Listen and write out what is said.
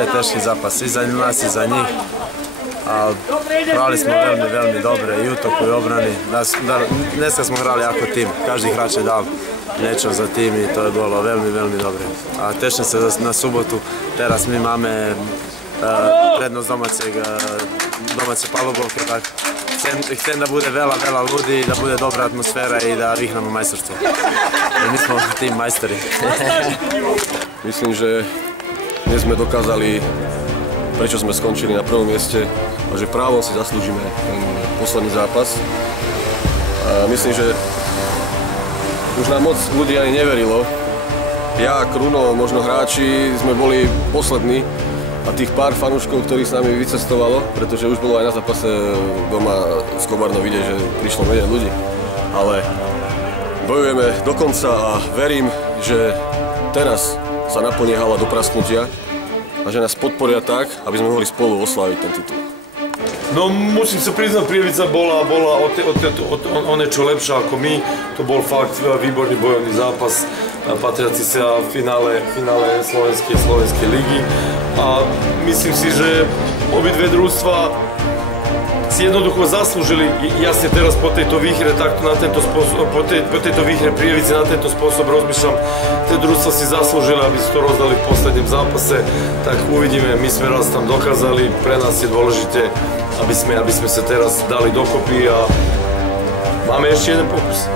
je teški zapas i za nas i za njih. Hrali smo veoma dobre i utoku i obrani. Dneska smo hrali jako tim, každi hrač je dal nečo za tim i to je bilo veoma dobre. A tešne se na subotu, teraz mi máme prednost domaće palubovke, tak chcem da bude vela ljudi, da bude dobra atmosfera i da vyhnemo majstorstvo. Mi smo tým majstori. Myslím, že dnes sme dokázali, prečo sme skončili na prvom mieste a že právom si zaslúžime ten posledný zápas. A myslím, že už nám moc ľudí ani neverilo. Ja, Kruno, možno hráči sme boli poslední a tých pár fanúškov, ktorí s nami vycestovalo, pretože už bolo aj na zápase doma s Komárnou vidieť, že prišlo menej ľudí. Ale bojujeme do konca a verím, že teraz sa naplní hala do prasknutia a že nás podporia tak, aby sme mohli spolu osláviť ten titul. No, musím sa priznať, Prievidza bola o niečo lepšia ako my. To bol fakt výborný bojovný zápas, patriaci sa v finále slovenskej ligy. A myslím si, že obidve družstva si jednoducho zaslúžili, jasne teraz po tejto výhre, takto na tento spôsob, po tejto výhre Prievidze na tento spôsob rozmýšľam, tie družstva si zaslúžili, aby si to rozdali v poslednom zápase, tak uvidíme, my sme raz tam dokázali, pre nás je dôležité, aby sme sa teraz dali dokopy a máme ešte jeden pokus.